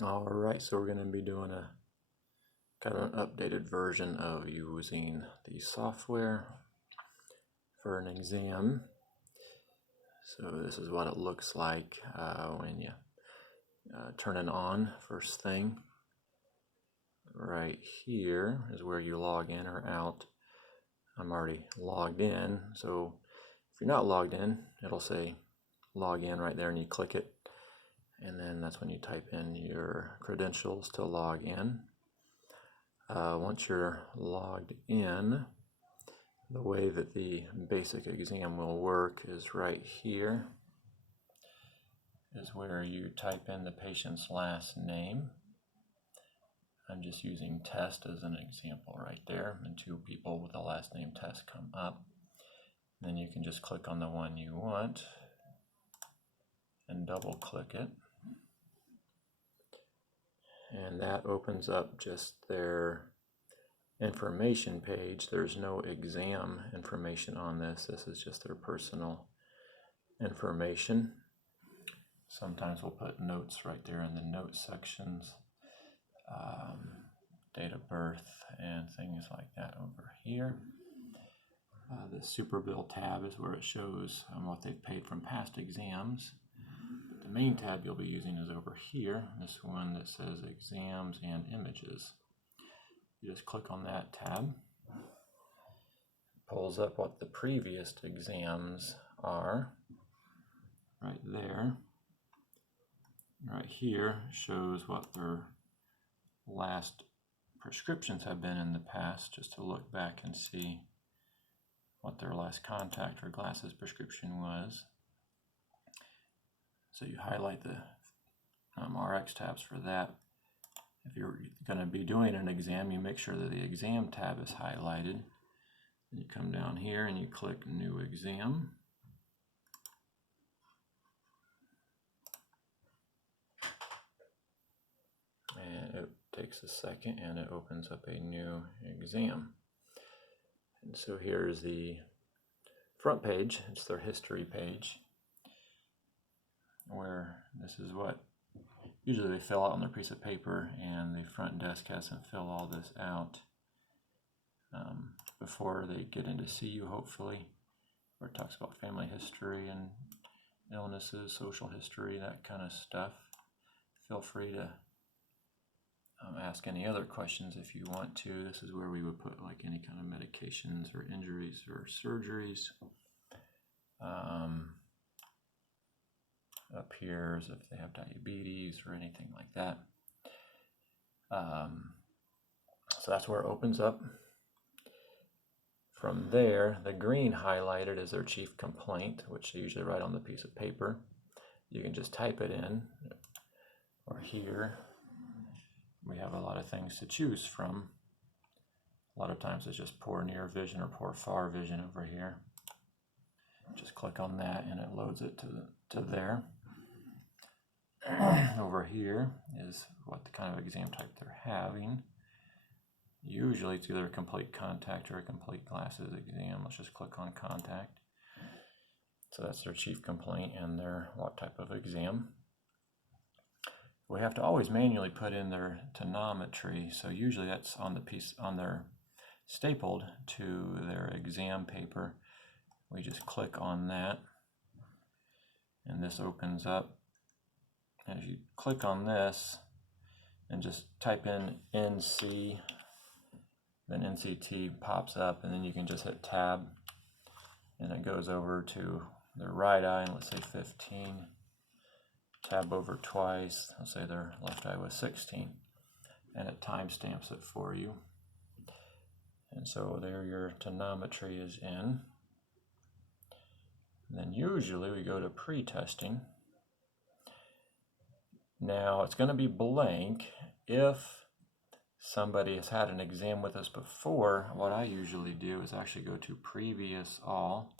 All right, so we're going to be doing a kind of an updated version of using the software for an exam. So this is what it looks like when you turn it on first thing. Right here is where you log in or out. I'm already logged in, so if you're not logged in, it'll say log in right there and you click it. And then that's when you type in your credentials to log in. Once you're logged in, the way that the basic exam will work is right here, is where you type in the patient's last name. I'm just using Test as an example right there, and two people with the last name Test come up. Then you can just click on the one you want and double click it. And that opens up just their information page. There's no exam information on this. This is just their personal information. Sometimes we'll put notes right there in the notes sections, date of birth and things like that over here. The Super Bill tab is where it shows what they've paid from past exams. But the main tab you'll be using is over here, this one that says exams and images. You just click on that tab. It pulls up what the previous exams are right there. Right here shows what their last prescriptions have been in the past, just to look back and see what their last contact or glasses prescription was. So you highlight the RX tabs for that. If you're going to be doing an exam, you make sure that the exam tab is highlighted. Then you come down here and you click New Exam. And it takes a second and it opens up a new exam. And so here's the front page. It's their history page, where this is what usually they fill out on their piece of paper, and the front desk has them fill all this out before they get in to see you, hopefully, where it talks about family history and illnesses, social history, that kind of stuff. Feel free to ask any other questions if you want to. This is where we would put like any kind of medications or injuries or surgeries. Up here is if they have diabetes or anything like that. So that's where it opens up. From there, the green highlighted is their chief complaint, which they usually write on the piece of paper. You can just type it in, or here we have a lot of things to choose from. A lot of times it's just poor near vision or poor far vision over here. Just click on that and it loads it to there. Over here is what the kind of exam type they're having. Usually it's either a complete contact or a complete glasses exam. Let's just click on contact. So that's their chief complaint and their what type of exam. We have to always manually put in their tonometry, so usually that's on the piece on their stapled to their exam paper. We just click on that and this opens up. And if you click on this and just type in NC, then NCT pops up, and then you can just hit tab and it goes over to their right eye, and let's say 15. Tab over twice, let's say their left eye was 16, and it timestamps it for you. And so there your tonometry is in. And then usually we go to pre-testing. Now it's going to be blank. If somebody has had an exam with us before, what I usually do is actually go to previous all,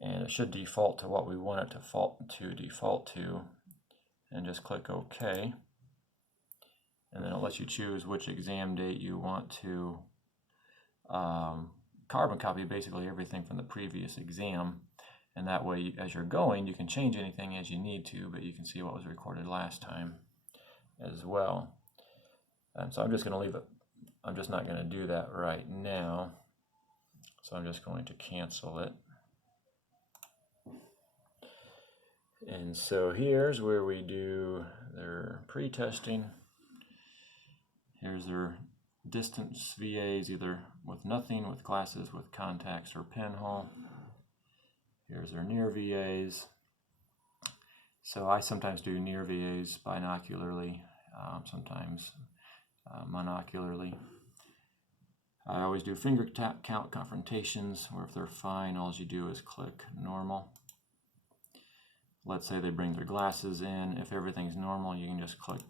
and it should default to what we want it to default to, and just click OK. And then it lets you choose which exam date you want to carbon copy basically everything from the previous exam. And that way, as you're going, you can change anything as you need to, but you can see what was recorded last time as well. So I'm just going to leave it. I'm just not going to do that right now. So I'm just going to cancel it. And so here's where we do their pre-testing. Here's their distance VAs, either with nothing, with glasses, with contacts, or pinhole. Here's their near VAs. So I sometimes do near VAs binocularly, sometimes monocularly. I always do finger tap count confrontations, where if they're fine, all you do is click normal. Let's say they bring their glasses in. If everything's normal, you can just click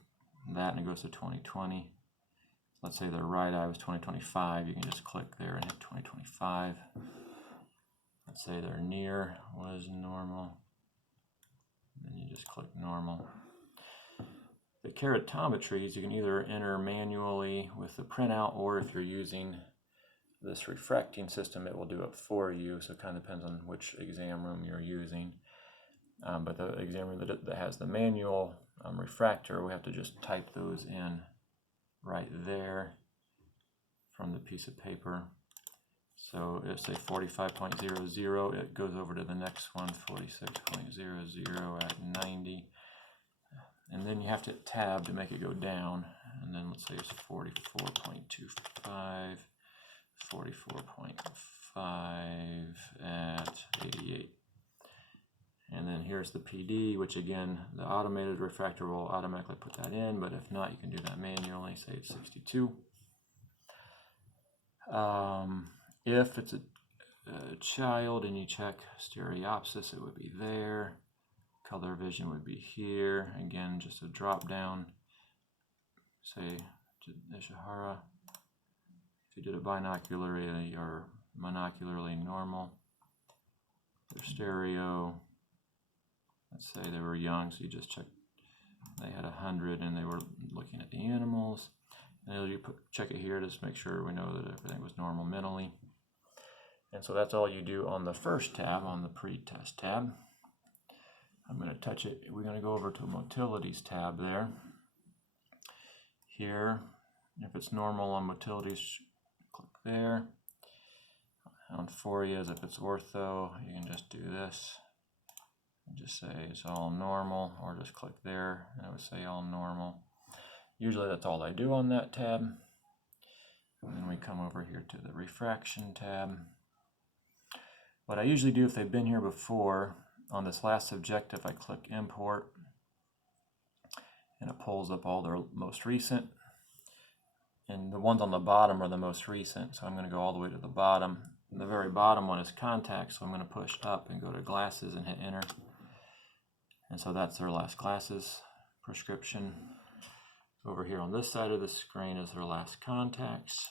that and it goes to 20/20. Let's say their right eye was 20/25, you can just click there and hit 20/25. Let's say their near was normal, then you just click normal. The keratometries, you can either enter manually with the printout, or if you're using this refracting system, it will do it for you. So it kind of depends on which exam room you're using. But the exam room that has the manual refractor, we have to just type those in right there from the piece of paper. So it'll say 45.00, it goes over to the next one, 46.00 at 90. And then you have to hit tab to make it go down. And then let's say it's 44.25, 44.5 at 88. And then here's the PD, which again, the automated refractor will automatically put that in, but if not, you can do that manually, say it's 62. If it's a child and you check stereopsis, it would be there. Color vision would be here. Again, just a drop down, say EHR. If you did it binocularly or monocularly normal, their stereo. Let's say they were young, so you just check, they had 100 and they were looking at the animals. And you check it here, just make sure we know that everything was normal mentally. And so that's all you do on the first tab, on the pre-test tab. I'm going to touch it. We're going to go over to the motilities tab there. Here, if it's normal on motilities, click there. On Forias, if it's ortho, you can just do this. Just say it's all normal, or just click there and it would say all normal. Usually that's all I do on that tab. And then we come over here to the refraction tab. What I usually do if they've been here before, on this last subjective, I click import and it pulls up all their most recent. And the ones on the bottom are the most recent, so I'm going to go all the way to the bottom. And the very bottom one is contacts, so I'm going to push up and go to glasses and hit enter. And so that's their last glasses prescription. Over here on this side of the screen is their last contacts.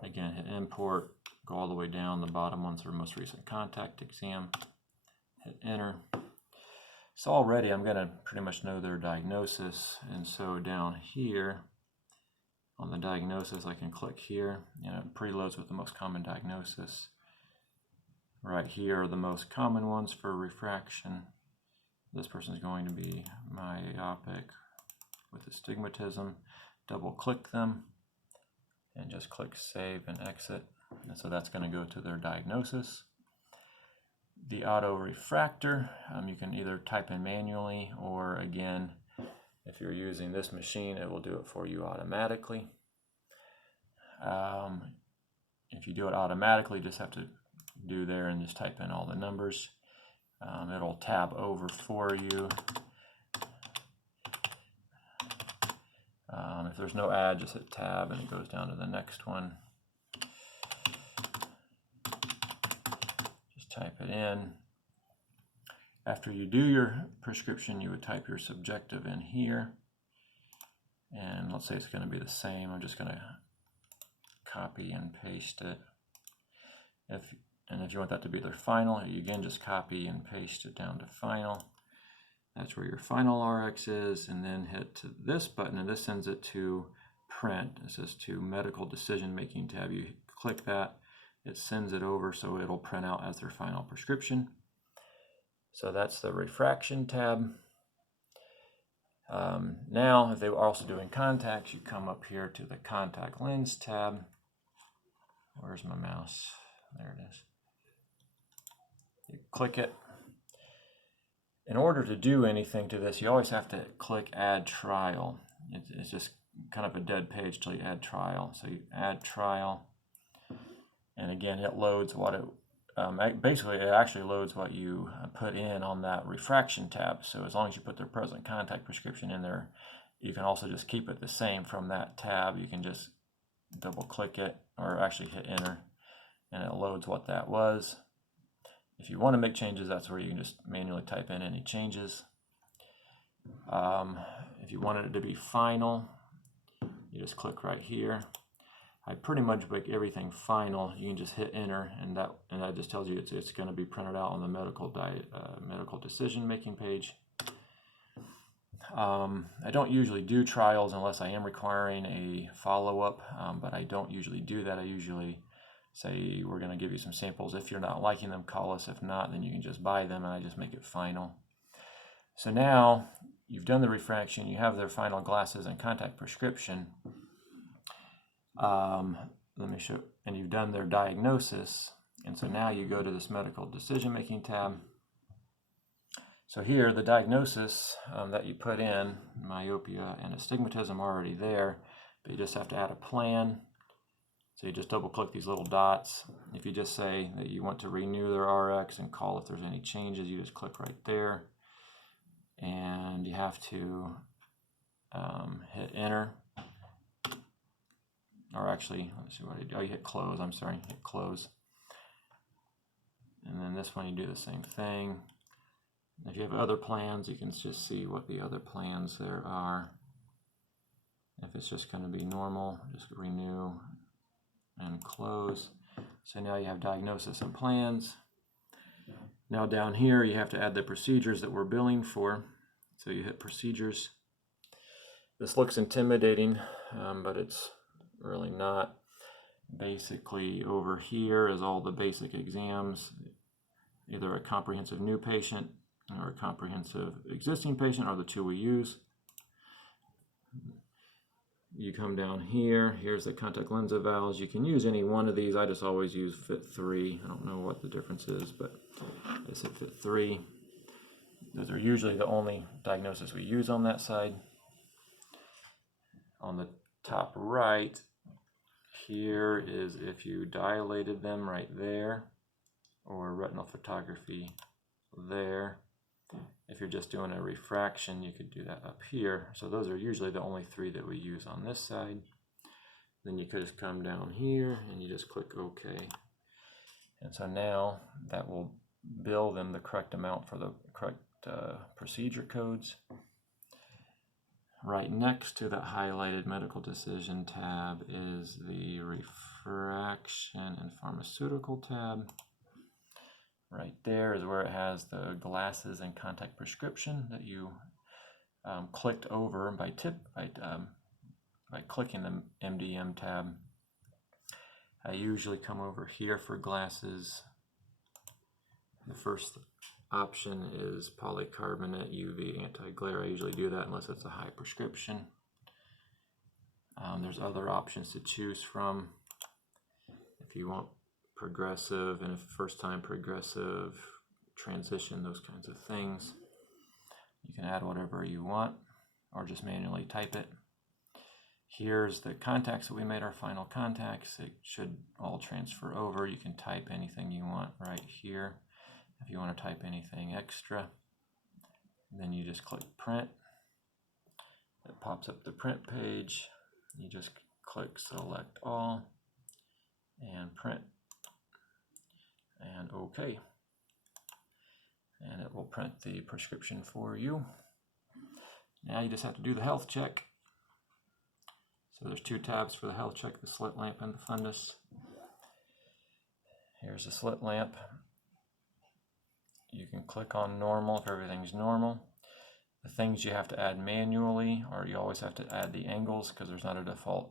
Again, hit import, go all the way down. The bottom one's their most recent contact exam. Hit enter. So already I'm going to pretty much know their diagnosis. And so down here on the diagnosis, I can click here and it preloads with the most common diagnosis. Right here are the most common ones for refraction. This person's going to be myopic with astigmatism. Double click them and just click save and exit. And so that's going to go to their diagnosis. The auto refractor, you can either type in manually, or again, if you're using this machine, it will do it for you automatically. If you do it automatically, just have to do there and just type in all the numbers. It'll tab over for you. If there's no ad, just hit tab and it goes down to the next one. Just type it in. After you do your prescription, you would type your subjective in here. And let's say it's going to be the same. I'm just going to copy and paste it. If you want that to be their final, you again just copy and paste it down to final. That's where your final RX is, and then hit to this button, and this sends it to print. It says to medical decision making tab. You click that, it sends it over, so it'll print out as their final prescription. So that's the refraction tab. Now, if they were also doing contacts, you come up here to the contact lens tab. Where's my mouse? There it is. You click it. In order to do anything to this, you always have to click Add Trial. It's just kind of a dead page till you add trial. So you add trial, and again, it loads what it basically it actually loads what you put in on that refraction tab. So as long as you put their present contact prescription in there, you can also just keep it the same from that tab. You can just double click it, or actually hit enter, and it loads what that was. If you want to make changes, that's where you can just manually type in any changes. If you wanted it to be final, you just click right here. I pretty much make everything final. You can just hit enter, and that just tells you it's going to be printed out on the medical decision making page. I don't usually do trials unless I am requiring a follow-up, but I don't usually do that. I usually say we're going to give you some samples. If you're not liking them, call us. If not, then you can just buy them, and I just make it final. So now you've done the refraction, you have their final glasses and contact prescription. Let me show, and you've done their diagnosis. And so now you go to this medical decision making tab. So here, the diagnosis that you put in, myopia and astigmatism, are already there, but you just have to add a plan. So you just double click these little dots. If you just say that you want to renew their RX and call if there's any changes, you just click right there. And you have to hit enter. Or actually, let's see what I do. Oh, you hit close. I'm sorry, hit close. And then this one, you do the same thing. If you have other plans, you can just see what the other plans there are. If it's just going to be normal, just renew and close. So now you have diagnosis and plans. Now down here, you have to add the procedures that we're billing for. So you hit procedures. This looks intimidating, but it's really not. Basically, over here is all the basic exams, either a comprehensive new patient or a comprehensive existing patient are the two we use. You come down here, here's the contact lens evals. You can use any one of these. I just always use fit 3. I don't know what the difference is, but I just hit fit 3. Those are usually the only diagnosis we use on that side. On the top right, here is if you dilated them right there, or retinal photography there. If you're just doing a refraction, you could do that up here. So those are usually the only 3 that we use on this side. Then you could just come down here and you just click OK. And so now that will bill them the correct amount for the correct procedure codes. Right next to the highlighted medical decision tab is the refraction and pharmaceutical tab. Right there is where it has the glasses and contact prescription that you clicked over by clicking the MDM tab. I usually come over here for glasses. The first option is polycarbonate UV anti-glare. I usually do that unless it's a high prescription. There's other options to choose from. If you want progressive, and if first time progressive, transition, those kinds of things. You can add whatever you want or just manually type it. Here's the contacts that we made, our final contacts. It should all transfer over. You can type anything you want right here. If you want to type anything extra, then you just click print. It pops up the print page. You just click select all and print. And OK. And it will print the prescription for you. Now you just have to do the health check. So there's 2 tabs for the health check, the slit lamp and the fundus. Here's the slit lamp. You can click on normal if everything's normal. The things you have to add manually, or you always have to add the angles because there's not a default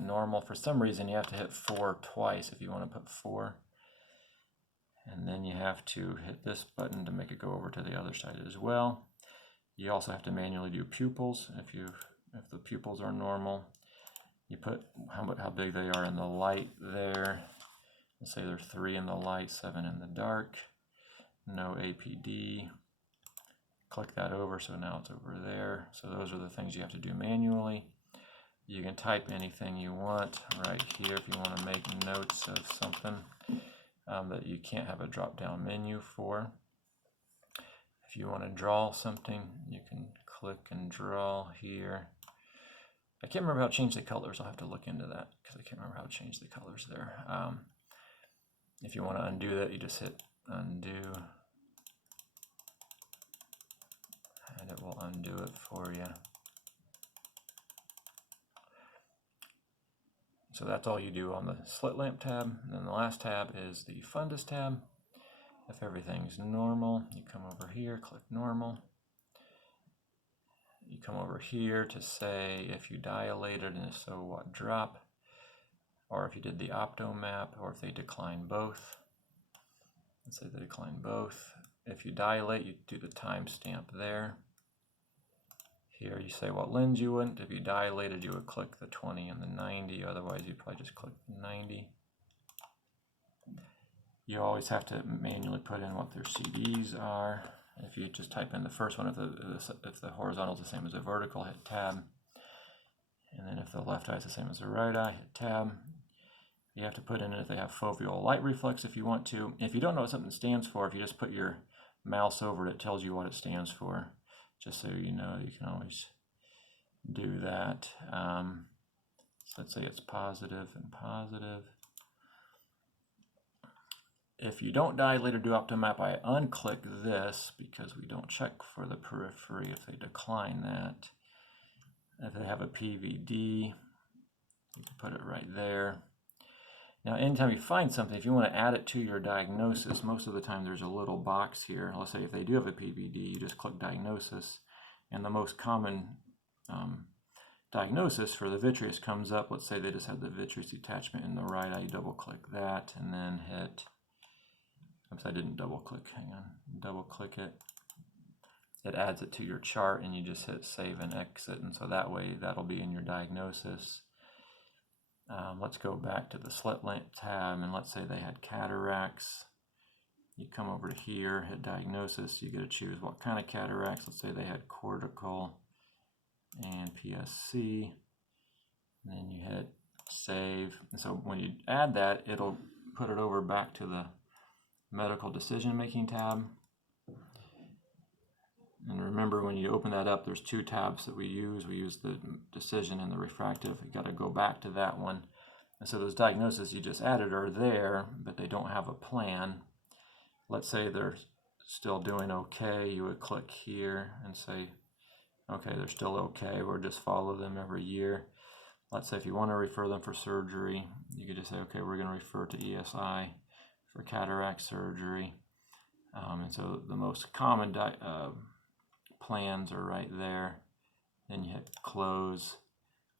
normal. For some reason you have to hit 4 twice if you want to put 4. And then you have to hit this button to make it go over to the other side as well. You also have to manually do pupils. If the pupils are normal, you put how big they are in the light there. Let's say they're 3 in the light, 7 in the dark. No APD. Click that over, so now it's over there. So those are the things you have to do manually. You can type anything you want right here if you want to make notes of something that you can't have a drop-down menu for. If you want to draw something, you can click and draw here. I can't remember how to change the colors. I'll have to look into that because I can't remember how to change the colors there. If you want to undo that, you just hit undo, and it will undo it for you. So that's all you do on the slit lamp tab. And then the last tab is the fundus tab. If everything's normal, you come over here, click normal. You come over here to say if you dilated and if so what drop, or if you did the opto map, or if they decline both. Let's say they decline both. If you dilate, you do the timestamp there. Here you say what lens you want. If you dilated, you would click the 20 and the 90. Otherwise, you'd probably just click the 90. You always have to manually put in what their CDs are. If you just type in the first one, if the horizontal is the same as the vertical, hit tab. And then if the left eye is the same as the right eye, hit tab. You have to put in if they have foveal light reflex if you want to. If you don't know what something stands for, if you just put your mouse over it, it tells you what it stands for. Just so you know, you can always do that. So let's say it's positive and positive. If you don't dilate or do optomap, I unclick this because we don't check for the periphery if they decline that. If they have a PVD, you can put it right there. Now, anytime you find something, if you want to add it to your diagnosis, most of the time there's a little box here. Let's say if they do have a PVD, you just click diagnosis, and the most common diagnosis for the vitreous comes up. Let's say they just have the vitreous detachment in the right eye. You double click that and then hit, oops, I didn't double click, hang on, double click it. It adds it to your chart and you just hit save and exit, and so that way that'll be in your diagnosis. Let's go back to the slit lamp tab, and let's say they had cataracts. You come over to here, hit diagnosis, you get to choose what kind of cataracts. Let's say they had cortical and PSC, and then you hit save. And so when you add that, it'll put it over back to the medical decision making tab. And remember, when you open that up, there's 2 tabs that we use. We use the decision and the refractive. You got to go back to that one. And so those diagnoses you just added are there, but they don't have a plan. Let's say they're still doing okay. You would click here and say, okay, they're still okay. We'll just follow them every year. Let's say if you want to refer them for surgery, you could just say, okay, we're going to refer to ESI for cataract surgery. And so the most common plans are right there. Then you hit close,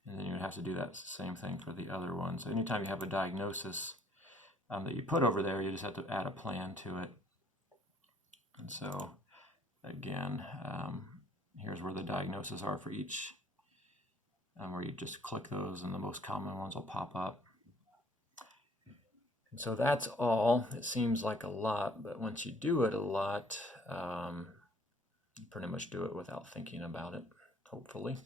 and then you would have to do that same thing for the other one. So anytime you have a diagnosis that you put over there, you just have to add a plan to it. And so again, here's where the diagnoses are for each, where you just click those and the most common ones will pop up. And so that's all. It seems like a lot, but once you do it a lot, you pretty much do it without thinking about it, hopefully.